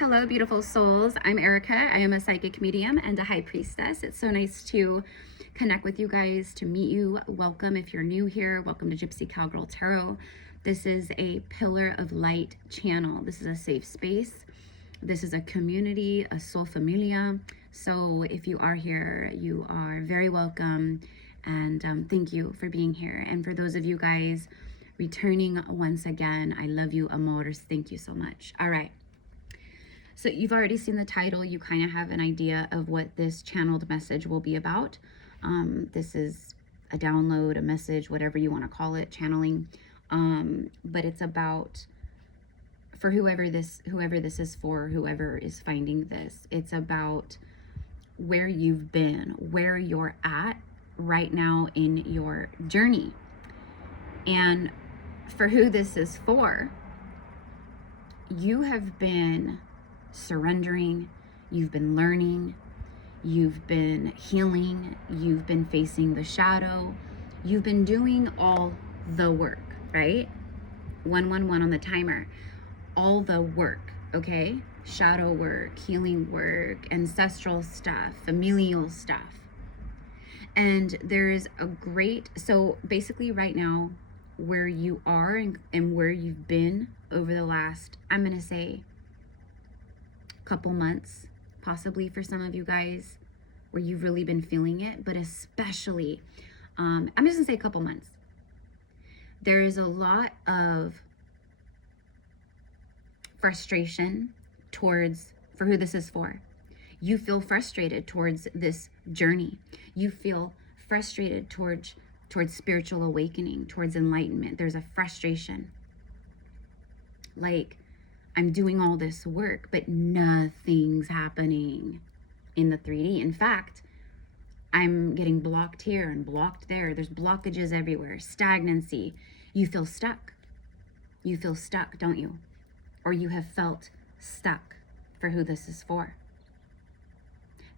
Hello, beautiful souls. I'm Erica. I am a psychic medium and a high priestess. It's so nice to connect with you guys, to meet you. Welcome if you're new here. Welcome to GypsyCowgirlTarot. This is a Pillar of Light channel. This is a safe space. This is a community, a soul familia. So if you are here, you are very welcome. And thank you for being here. And for those of you guys returning once again, I love you, amores. Thank you so much. All right. So you've already seen the title. You kind of have an idea of what this channeled message will be about. This is a download, a message, whatever you want to call it, channeling. But it's about, for whoever this is for, whoever is finding this, it's about where you've been, where you're at right now in your journey. And for who this is for, you have been surrendering, you've been learning, you've been healing, you've been facing the shadow, you've been doing all the work, right? 111 on the timer, all the work, okay? Shadow work, healing work, ancestral stuff, familial stuff. And there's a great, so basically right now, where you are and where you've been over the last, I'm gonna say, couple months, possibly for some of you guys, where you've really been feeling it, but especially, I'm just gonna say a couple months. There is a lot of frustration towards, for who this is for. You feel frustrated towards this journey. You feel frustrated towards spiritual awakening, towards enlightenment. There's a frustration. Like, I'm doing all this work, but nothing's happening in the 3D. In fact, I'm getting blocked here and blocked there. There's blockages everywhere, stagnancy. You feel stuck. You feel stuck, don't you? Or you have felt stuck for who this is for.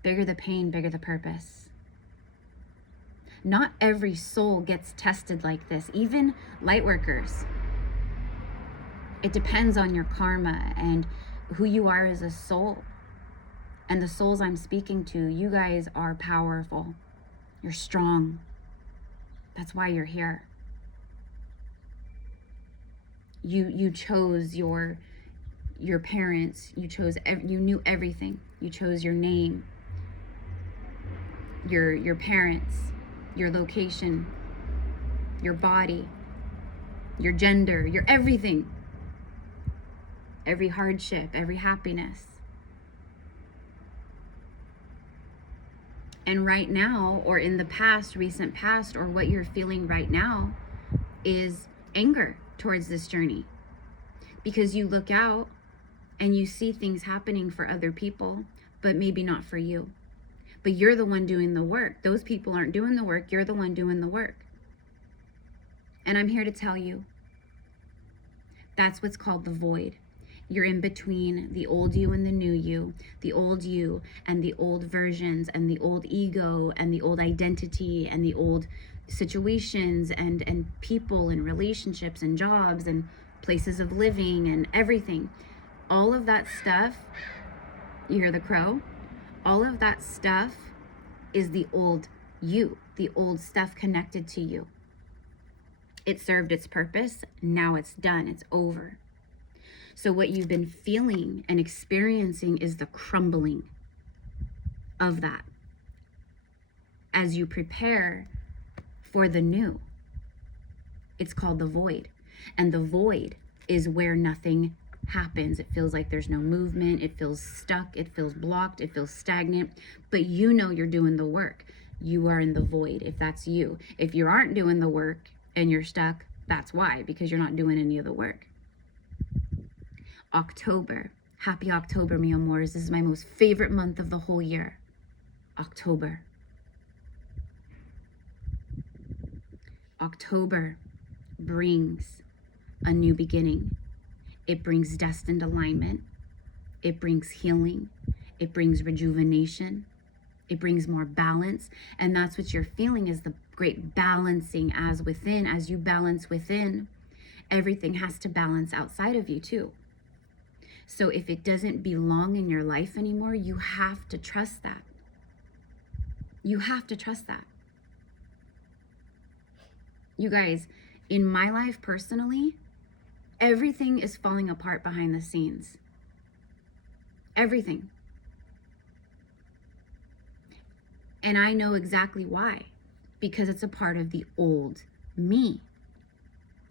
Bigger the pain, bigger the purpose. Not every soul gets tested like this, even light workers. It depends on your karma and who you are as a soul. And the souls I'm speaking to, you guys are powerful. You're strong. That's why you're here. You chose your parents. You knew everything. You chose your name, your parents, your location, your body, your gender, your everything. Every hardship, every happiness. And right now, or in the past, recent past, or what you're feeling right now is anger towards this journey. Because you look out and you see things happening for other people, but maybe not for you. But you're the one doing the work. Those people aren't doing the work. You're the one doing the work. And I'm here to tell you, that's what's called the void. You're in between the old you and the new you, the old you and the old versions and the old ego and the old identity and the old situations and people and relationships and jobs and places of living and everything. All of that stuff, you hear the crow? All of that stuff is the old you, the old stuff connected to you. It served its purpose. Now it's done. It's over. So what you've been feeling and experiencing is the crumbling of that as you prepare for the new. It's called the void. And the void is where nothing happens. It feels like there's no movement. It feels stuck. It feels blocked. It feels stagnant. But you know you're doing the work. You are in the void, if that's you. If you aren't doing the work and you're stuck, that's why, because you're not doing any of the work. October. Happy October, mi amores. This is my most favorite month of the whole year. October. October brings a new beginning. It brings destined alignment. It brings healing. It brings rejuvenation. It brings more balance. And that's what you're feeling, is the great balancing as within. As you balance within, everything has to balance outside of you too. So if it doesn't belong in your life anymore, you have to trust that. You have to trust that. You guys, in my life personally, everything is falling apart behind the scenes. Everything. And I know exactly why. Because it's a part of the old me.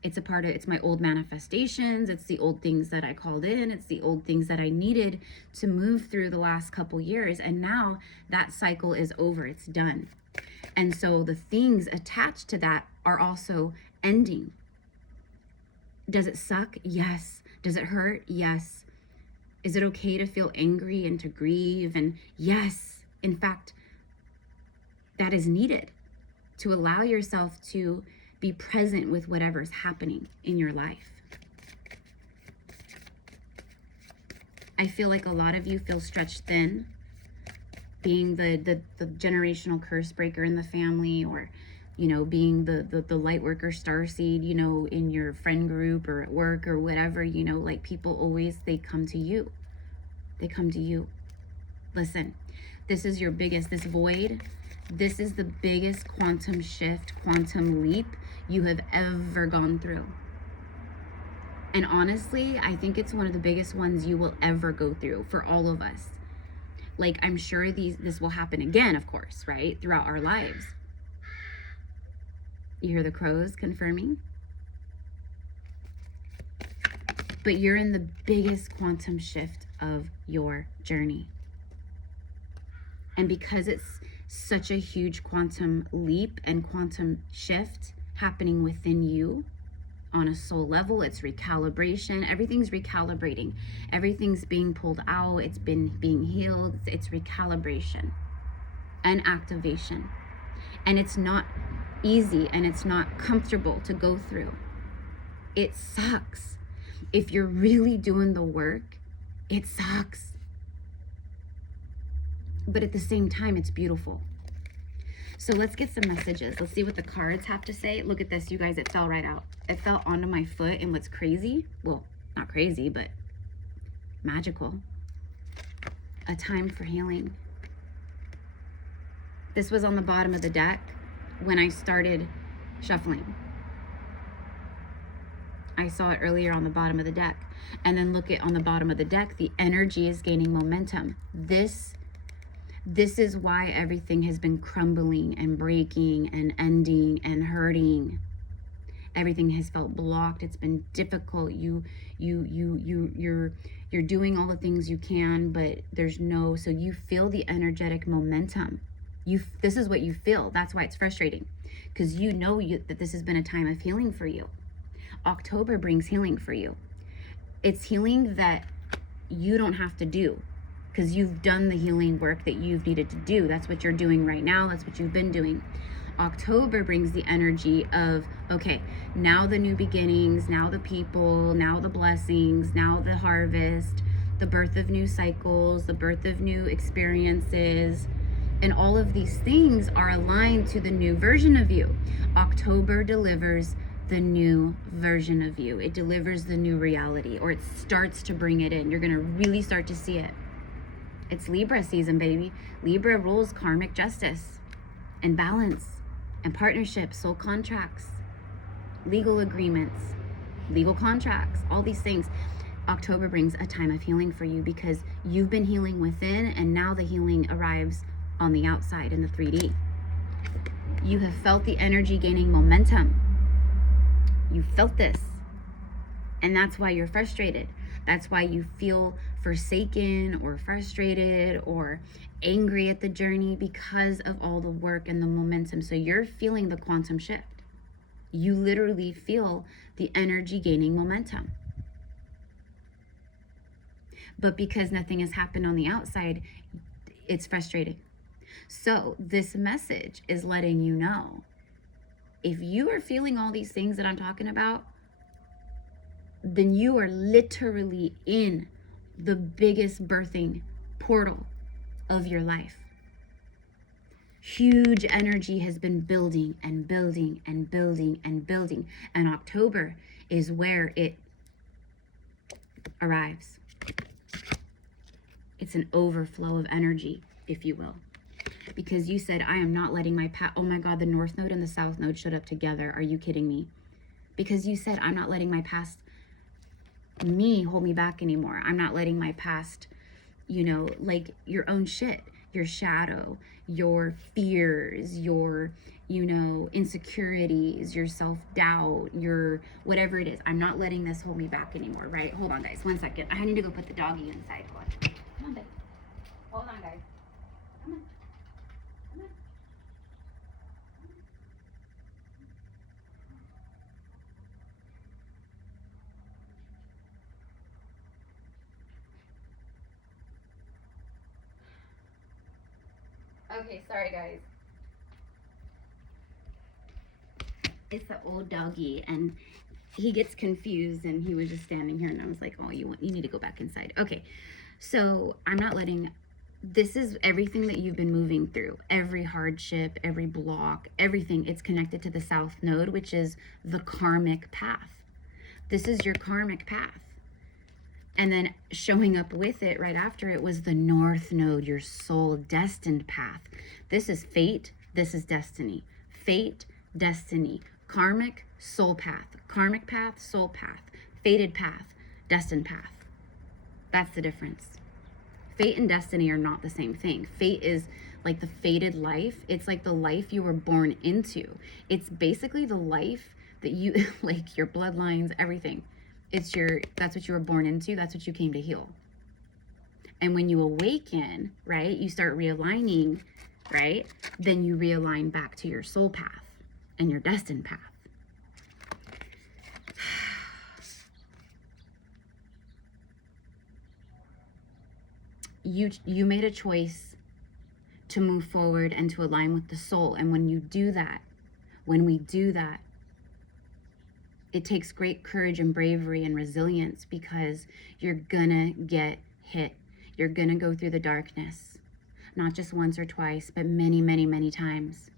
It's my old manifestations. It's the old things that I called in. It's the old things that I needed to move through the last couple years. And now that cycle is over. It's done. And so the things attached to that are also ending. Does it suck? Yes. Does it hurt? Yes. Is it okay to feel angry and to grieve? And yes, in fact, that is needed to allow yourself to be present with whatever's happening in your life. I feel like a lot of you feel stretched thin, being the generational curse breaker in the family, or, you know, being the light worker starseed, you know, in your friend group or at work or whatever, you know, like people always, they come to you. They come to you. Listen, this is your biggest, this void, this is the biggest quantum shift, quantum leap you have ever gone through. And honestly, I think it's one of the biggest ones you will ever go through for all of us. Like, I'm sure this will happen again, of course, right? Throughout our lives. You hear the crows confirming? But you're in the biggest quantum shift of your journey. And because it's such a huge quantum leap and quantum shift happening within you on a soul level, it's recalibration. Everything's recalibrating. Everything's being pulled out. It's being healed. It's recalibration and activation. And it's not easy and it's not comfortable to go through. It sucks. If you're really doing the work, it sucks. But at the same time, it's beautiful. So let's get some messages. Let's see what the cards have to say. Look at this, you guys. It fell right out. It fell onto my foot. And what's crazy, well, not crazy, but magical. A time for healing. This was on the bottom of the deck when I started shuffling. I saw it earlier on the bottom of the deck. And then look at on the bottom of the deck, the energy is gaining momentum. This is why everything has been crumbling and breaking and ending and hurting. Everything has felt blocked. It's been difficult. You're doing all the things you can, but there's no, so you feel the energetic momentum. This is what you feel. That's why it's frustrating, because you know that this has been a time of healing for you. October brings healing for you. It's healing that you don't have to do, because you've done the healing work that you've needed to do. That's what you're doing right now. That's what you've been doing. October brings the energy of, okay, now the new beginnings, now the people, now the blessings, now the harvest, the birth of new cycles, the birth of new experiences, and all of these things are aligned to the new version of you. October delivers the new version of you. It delivers the new reality, or it starts to bring it in. You're going to really start to see it. It's Libra season, baby. Libra rules karmic justice and balance and partnerships, soul contracts, legal agreements, legal contracts, all these things. October brings a time of healing for you, because you've been healing within, and now the healing arrives on the outside in the 3D. You have felt the energy gaining momentum. You felt this, and that's why you're frustrated. That's why you feel forsaken or frustrated or angry at the journey, because of all the work and the momentum. So you're feeling the quantum shift. You literally feel the energy gaining momentum. But because nothing has happened on the outside, it's frustrating. So this message is letting you know, if you are feeling all these things that I'm talking about, then you are literally in the biggest birthing portal of your life. Huge energy has been building and building and building and building. And October is where it arrives. It's an overflow of energy, if you will. Because you said, I am not letting my past, oh my God, the North Node and the South Node showed up together. Are you kidding me? Because you said, I'm not letting my past me hold me back anymore. I'm not letting my past, you know, like your own shit, your shadow, your fears, your, you know, insecurities, your self-doubt, your whatever it is. I'm not letting this hold me back anymore, right? Hold on, guys. 1 second. I need to go put the doggy inside. Hold on. Come on, babe. Hold on, guys. Come on. Come on. Okay, sorry, guys. It's the old doggy, and he gets confused, and he was just standing here, and I was like, oh, you need to go back inside. Okay, so I'm not letting, this is everything that you've been moving through, every hardship, every block, everything. It's connected to the South Node, which is the karmic path. This is your karmic path. And then showing up with it right after it was the North Node, your soul destined path. This is fate, this is destiny. Fate, destiny. Karmic, soul path. Karmic path, soul path. Fated path, destined path. That's the difference. Fate and destiny are not the same thing. Fate is like the fated life. It's like the life you were born into. It's basically the life that you, like your bloodlines, everything. It's that's what you were born into. That's what you came to heal. And when you awaken, right, you start realigning, right? Then you realign back to your soul path and your destined path. You made a choice to move forward and to align with the soul. And when you do that, when we do that, it takes great courage and bravery and resilience, because you're gonna get hit. You're gonna go through the darkness, not just once or twice, but many, many, many times.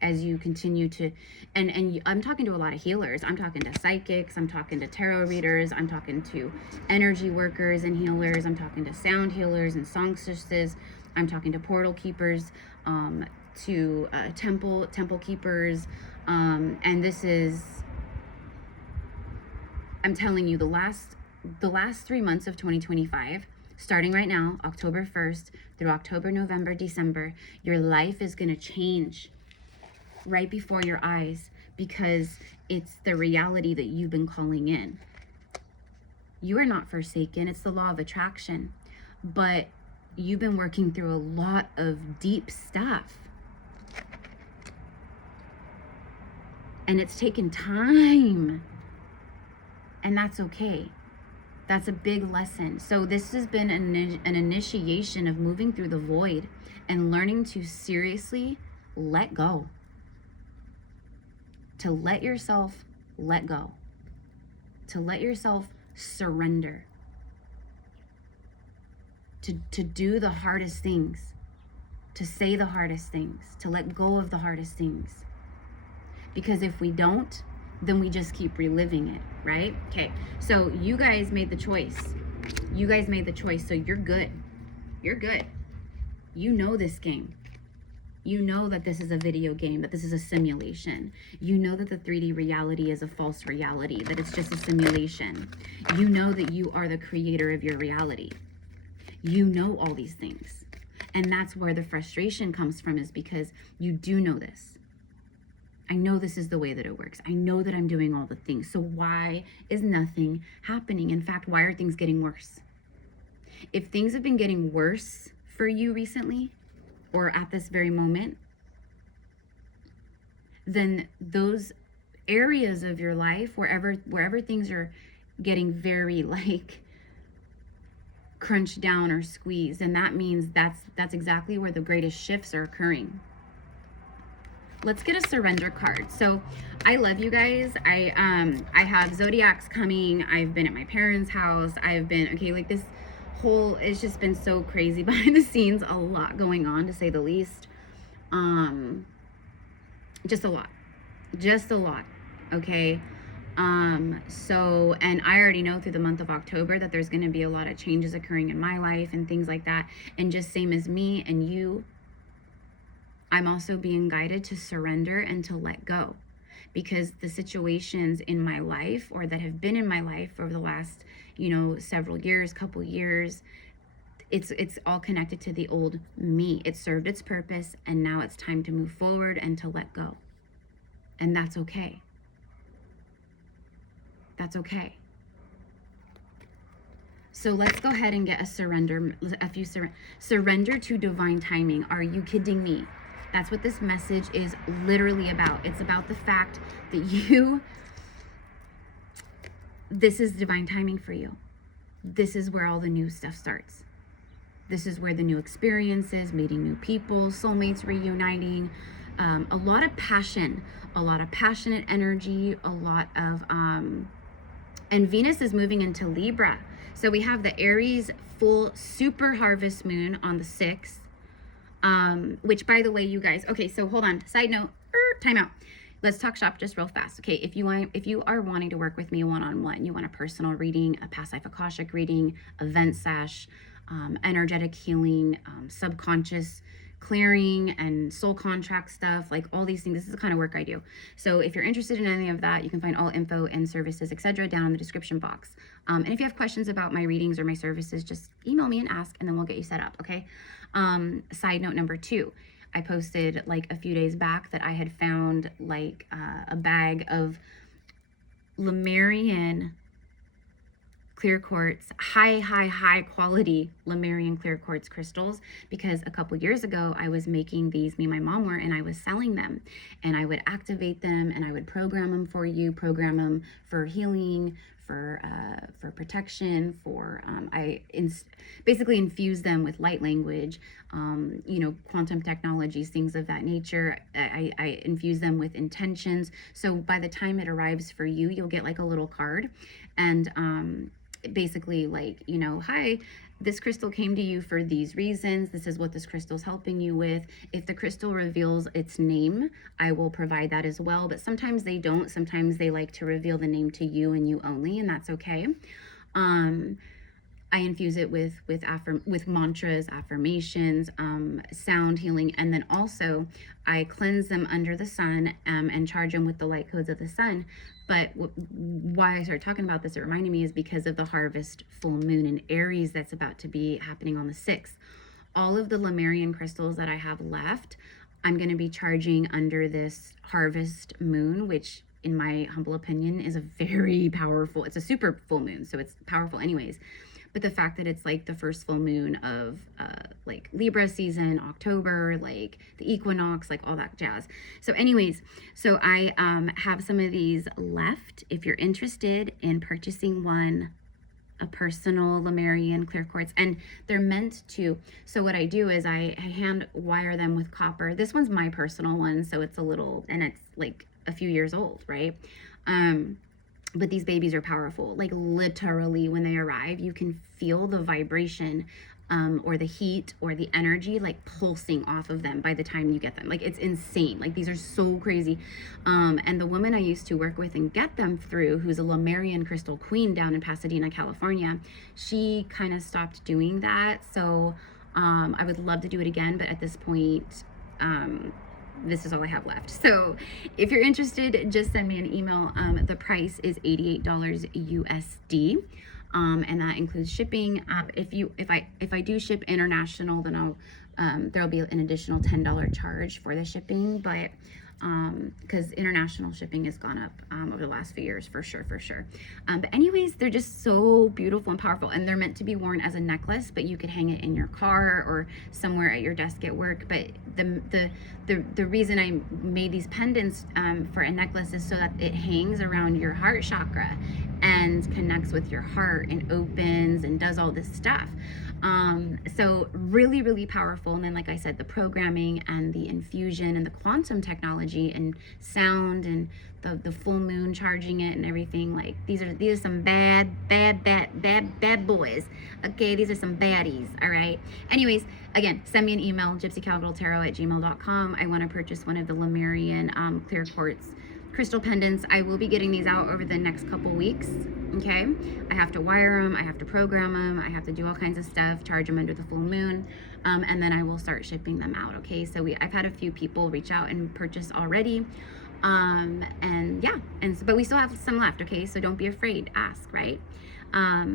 As you continue to, and I'm talking to a lot of healers. I'm talking to psychics. I'm talking to tarot readers. I'm talking to energy workers and healers. I'm talking to sound healers and songstresses. I'm talking to portal keepers, to temple keepers. And this is, I'm telling you, the last 3 months of 2025, starting right now, October 1st through October, November, December, your life is going to change right before your eyes, because it's the reality that you've been calling in. You are not forsaken. It's the law of attraction, but you've been working through a lot of deep stuff. And it's taken time, and that's okay. That's a big lesson. So this has been an initiation of moving through the void and learning to seriously let go. To let yourself let go. To let yourself surrender. To do the hardest things. To say the hardest things. To let go of the hardest things. Because if we don't, then we just keep reliving it, right? Okay, so you guys made the choice. You guys made the choice, so you're good. You're good. You know this game. You know that this is a video game, that this is a simulation. You know that the 3D reality is a false reality, that it's just a simulation. You know that you are the creator of your reality. You know all these things. And that's where the frustration comes from, is because you do know this. I know this is the way that it works. I know that I'm doing all the things. So why is nothing happening? In fact, why are things getting worse? If things have been getting worse for you recently, or at this very moment, then those areas of your life, wherever things are getting very like crunched down or squeezed, and that means that's exactly where the greatest shifts are occurring. Let's get a surrender card. So I love you guys. I have zodiacs coming. I've been at my parents' house. I've been, okay, like this whole, it's just been so crazy behind the scenes. A lot going on, to say the least. Just a lot. Okay. So, and I already know through the month of October that there's going to be a lot of changes occurring in my life and things like that. And just same as me and you, I'm also being guided to surrender and to let go, because the situations in my life, or that have been in my life over the last, you know, several years, couple years, it's all connected to the old me. It served its purpose, and now it's time to move forward and to let go. And that's okay. That's okay. So let's go ahead and get a few surrender to divine timing. Are you kidding me? That's what this message is literally about. It's about the fact that this is divine timing for you. This is where all the new stuff starts. This is where the new experiences, meeting new people, soulmates reuniting, a lot of passion, a lot of passionate energy, a lot of, and Venus is moving into Libra. So we have the Aries full super harvest moon on the 6th, which, by the way, you guys, okay, so hold on, side note, time out. Let's talk shop just real fast. Okay, if you are wanting to work with me one-on-one, you want a personal reading, a past life Akashic reading, event sesh, energetic healing, subconscious clearing, and soul contract stuff, like all these things. This is the kind of work I do. So if you're interested in any of that, you can find all info and services, etc., down in the description box. And if you have questions about my readings or my services, just email me and ask, and then we'll get you set up, okay? Side note number 2, I posted like a few days back that I had found like a bag of Lemurian clear quartz, high quality Lemurian clear quartz crystals, because a couple years ago I was making these, me and my mom were, and I was selling them, and I would activate them and I would program them for you, program them for healing, for protection, for basically infuse them with light language, you know, quantum technologies, things of that nature. I infuse them with intentions, so by the time it arrives for you, you'll get like a little card, and basically, like, you know, hi, this crystal came to you for these reasons. This is what this crystal's helping you with. If the crystal reveals its name, I will provide that as well. But sometimes they don't. Sometimes they like to reveal the name to you and you only, and that's okay. I infuse it with mantras, affirmations, sound healing, and then also I cleanse them under the sun, and charge them with the light codes of the sun. But why I started talking about this, it reminded me, is because of the harvest full moon in Aries that's about to be happening on the 6th. All of the Lemurian crystals that I have left, I'm going to be charging under this harvest moon, which in my humble opinion is a very powerful, it's a super full moon, so it's powerful anyways. But the fact that it's like the first full moon of like Libra season, October, like the equinox, like all that jazz. So anyways, so I have some of these left. If you're interested in purchasing one, a personal Lemurian clear quartz, and they're meant to, so what I do is I hand wire them with copper. This one's my personal one, so it's a little, and it's like a few years old, right? But these babies are powerful. Like literally when they arrive, you can feel the vibration or the heat or the energy like pulsing off of them by the time you get them. Like it's insane. Like these are so crazy. And the woman I used to work with and get them through, who's a Lemurian crystal queen down in Pasadena, California, she kind of stopped doing that. So I would love to do it again, but at this point, this is all I have left. So if you're interested, just send me an email. The price is $88 USD, and that includes shipping. If I do ship international, then I'll there'll be an additional $10 charge for the shipping, but because international shipping has gone up over the last few years, for sure. But anyways, they're just so beautiful and powerful, and they're meant to be worn as a necklace, but you could hang it in your car or somewhere at your desk at work. But the reason I made these pendants for a necklace is so that it hangs around your heart chakra and connects with your heart and opens and does all this stuff. So really powerful. And then, like I said, the programming and the infusion and the quantum technology and sound and the full moon charging it and everything, like these are some bad boys. Okay, these are some baddies. All right. Anyways, again, send me an email, GypsyCowgirlTarot@gmail.com. I want to purchase one of the Lemurian clear quartz crystal pendants. I will be getting these out over the next couple weeks. Okay, I have to wire them, I have to program them, I have to do all kinds of stuff, charge them under the full moon, and then I will start shipping them out. Okay, so I've had a few people reach out and purchase already, and yeah, but we still have some left. Okay, so don't be afraid, ask, right? All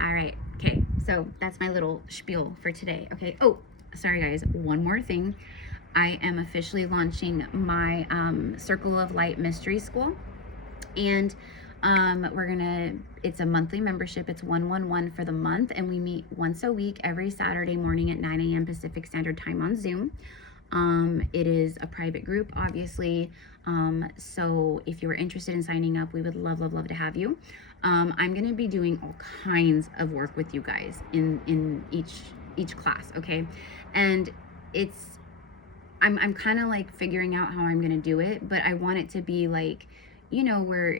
right, okay, so that's my little spiel for today. Okay, oh, sorry guys, one more thing. I am officially launching my Circle of Light Mystery School, and it's a monthly membership. It's 111 for the month, and we meet once a week every Saturday morning at 9 a.m. Pacific Standard Time on Zoom. It is a private group, obviously, so if you're interested in signing up, we would love to have you. I'm going to be doing all kinds of work with you guys in each class, okay? And I'm kind of like figuring out how I'm going to do it, but I want it to be like, you know, where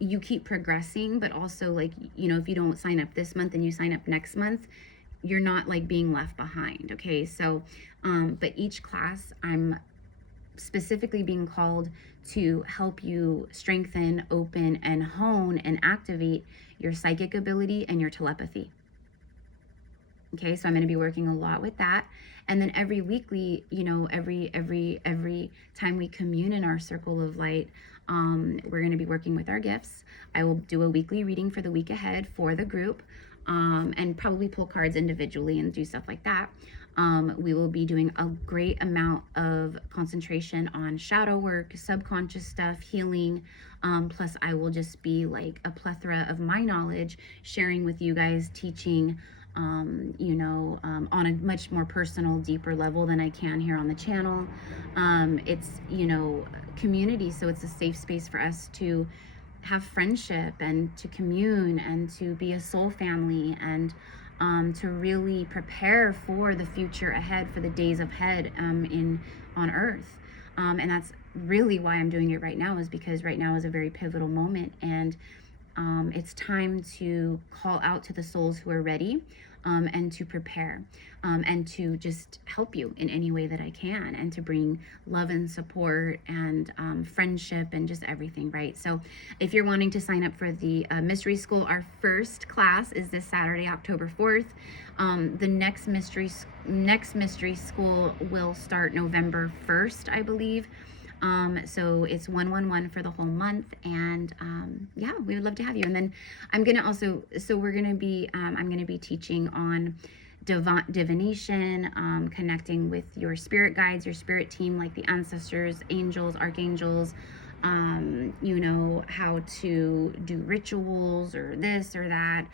you keep progressing, but also like, you know, if you don't sign up this month and you sign up next month, you're not like being left behind. Okay. So, but each class I'm specifically being called to help you strengthen, open, and hone and activate your psychic ability and your telepathy. Okay, so I'm going to be working a lot with that. And then every weekly, you know, every time we commune in our circle of light, we're going to be working with our gifts. I will do a weekly reading for the week ahead for the group, and probably pull cards individually and do stuff like that. We will be doing a great amount of concentration on shadow work, subconscious stuff, healing. Plus I will just be like a plethora of my knowledge, sharing with you guys, teaching, you know, on a much more personal, deeper level than I can here on the channel. It's, you know, community, so it's a safe space for us to have friendship and to commune and to be a soul family, and to really prepare for the future ahead, for the days ahead on Earth. And that's really why I'm doing it right now, is because right now is a very pivotal moment, and it's time to call out to the souls who are ready, and to prepare, and to just help you in any way that I can, and to bring love and support and friendship and just everything, right? So if you're wanting to sign up for the Mystery School, our first class is this Saturday, October 4th. The next Mystery School will start November 1st, I believe. So it's 111 for the whole month, and yeah, we would love to have you. And then I'm gonna also, so we're gonna be, I'm gonna be teaching on divination, connecting with your spirit guides, your spirit team, like the ancestors, angels, archangels, you know, how to do rituals or this or that,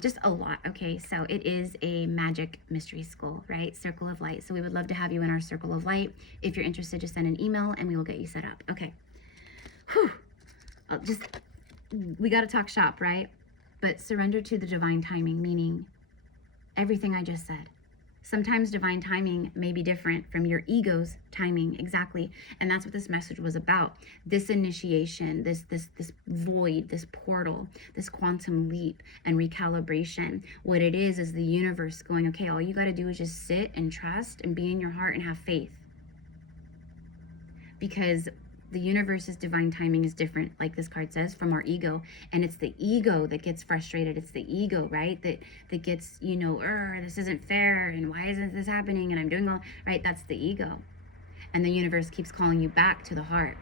just a lot. Okay, so it is a magic mystery school, right? Circle of Light. So we would love to have you in our Circle of Light. If you're interested, just send an email and we will get you set up. Okay. Whew. We got to talk shop, right? But surrender to the divine timing, meaning everything I just said. Sometimes divine timing may be different from your ego's timing, exactly. And that's what this message was about. This initiation, this void, this portal, this quantum leap and recalibration. What it is the universe going, okay, all you got to do is just sit and trust and be in your heart and have faith. Because the universe's divine timing is different, like this card says, from our ego. And it's the ego that gets frustrated. It's the ego, right? That gets, you know, this isn't fair, and why isn't this happening? And I'm doing all right. That's the ego. And the universe keeps calling you back to the heart.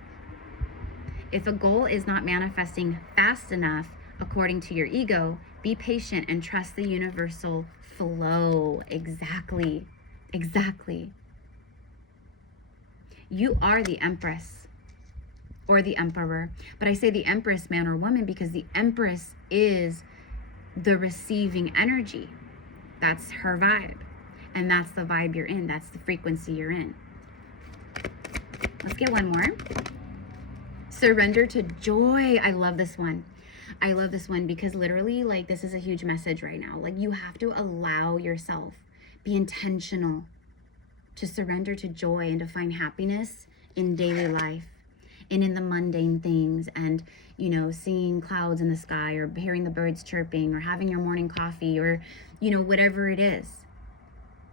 If a goal is not manifesting fast enough, according to your ego, be patient and trust the universal flow. Exactly. You are the Empress or the Emperor. But I say the Empress, man or woman, because the Empress is the receiving energy. That's her vibe. And that's the vibe you're in. That's the frequency you're in. Let's get one more. Surrender to joy. I love this one. I love this one because literally, like, this is a huge message right now. Like, you have to allow yourself, be intentional to surrender to joy and to find happiness in daily life. And in the mundane things, and, you know, seeing clouds in the sky, or hearing the birds chirping, or having your morning coffee, or, you know, whatever it is.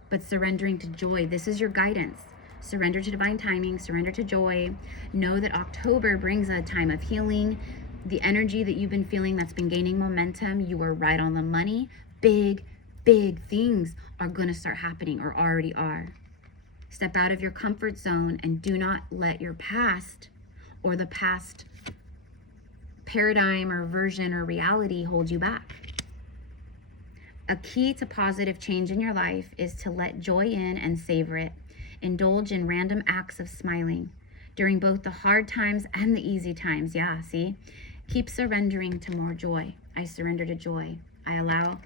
But surrendering to joy, this is your guidance. Surrender to divine timing, surrender to joy. Know that October brings a time of healing. The energy that you've been feeling that's been gaining momentum, you are right on the money. Big things are going to start happening or already are. Step out of your comfort zone and do not let your past or the past paradigm or version or reality hold you back. A key to positive change in your life is to let joy in and savor it. Indulge in random acts of smiling during both the hard times and the easy times. Yeah, see? Keep surrendering to more joy. I surrender to joy. I allow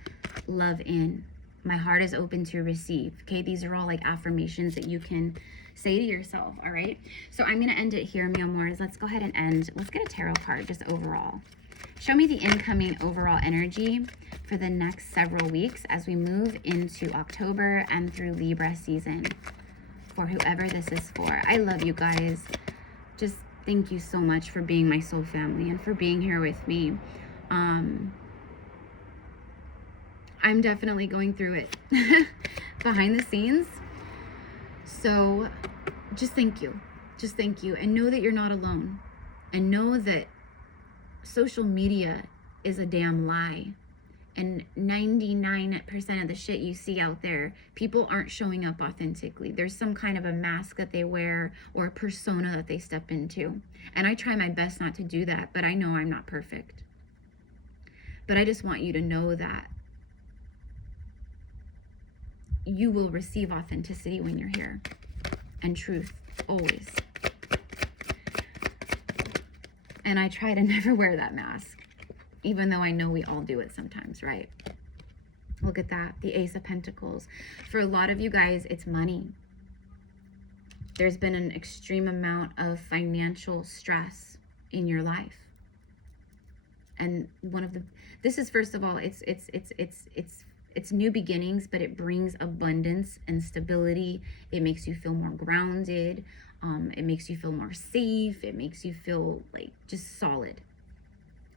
love in. My heart is open to receive. Okay, these are all like affirmations that you can say to yourself, all right? So I'm going to end it here, mi amores. Let's go ahead and end. Let's get a tarot card just overall. Show me the incoming overall energy for the next several weeks as we move into October and through Libra season for whoever this is for. I love you guys. Just thank you so much for being my soul family and for being here with me. I'm definitely going through it behind the scenes. So just thank you. Just thank you. And know that you're not alone. And know that social media is a damn lie. And 99% of the shit you see out there, people aren't showing up authentically. There's some kind of a mask that they wear or a persona that they step into. And I try my best not to do that, but I know I'm not perfect. But I just want you to know that you will receive authenticity when you're here. And truth, always. And I try to never wear that mask, even though I know we all do it sometimes, right? Look at that, the Ace of Pentacles. For a lot of you guys, it's money. There's been an extreme amount of financial stress in your life. And this is, first of all, it's new beginnings, but it brings abundance and stability. It makes you feel more grounded. It makes you feel more safe. It makes you feel like just solid.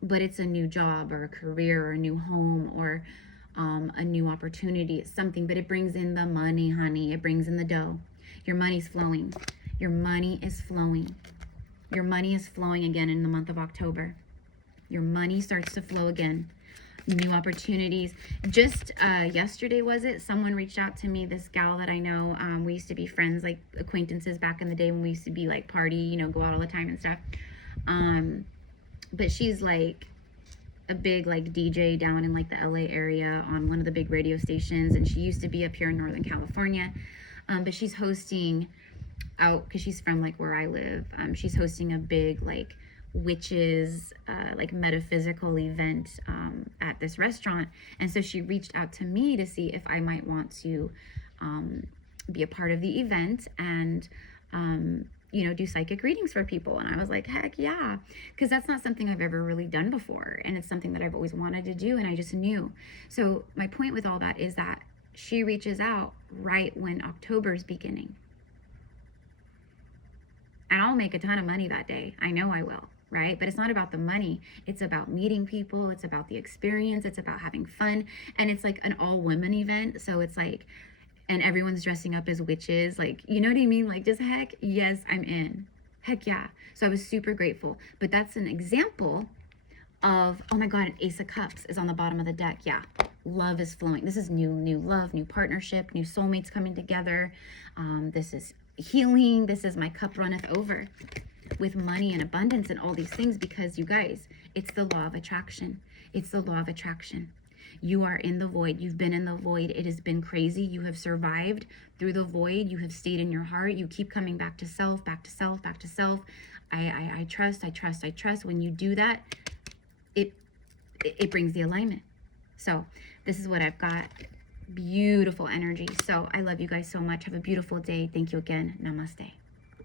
But it's a new job or a career or a new home or a new opportunity. It's something, but it brings in the money, honey. It brings in the dough. Your money's flowing. Your money is flowing. Your money is flowing again in the month of October. Your money starts to flow again. New opportunities. Just yesterday, was it? Someone reached out to me, this gal that I know. We used to be friends, like acquaintances back in the day when we used to be like party, you know, go out all the time and stuff. But she's like a big like DJ down in like the LA area on one of the big radio stations. And she used to be up here in Northern California. But she's hosting out, because she's from like where I live. She's hosting a big like witches like metaphysical event at this restaurant, and so she reached out to me to see if I might want to be a part of the event and you know, do psychic readings for people. And I was like, heck yeah, because that's not something I've ever really done before, and it's something that I've always wanted to do, and I just knew. So my point with all that is that she reaches out right when October's beginning, and I'll make a ton of money that day. I know I will. Right? But it's not about the money. It's about meeting people. It's about the experience. It's about having fun. And it's like an all women event. So it's like, and everyone's dressing up as witches. Like, you know what I mean? Like, just heck, yes, I'm in. Heck yeah. So I was super grateful. But that's an example of, oh my God, an Ace of Cups is on the bottom of the deck. Yeah. Love is flowing. This is new love, new partnership, new soulmates coming together. This is healing. This is my cup runneth over with money and abundance and all these things, because you guys, it's the law of attraction. It's the law of attraction. You are in the void. You've been in the void. It has been crazy. You have survived through the void. You have stayed in your heart. You keep coming back to self, back to self, back to self. I trust, I trust, I trust. When you do that, it brings the alignment. So this is what I've got. Beautiful energy. So I love you guys so much. Have a beautiful day. Thank you again. Namaste.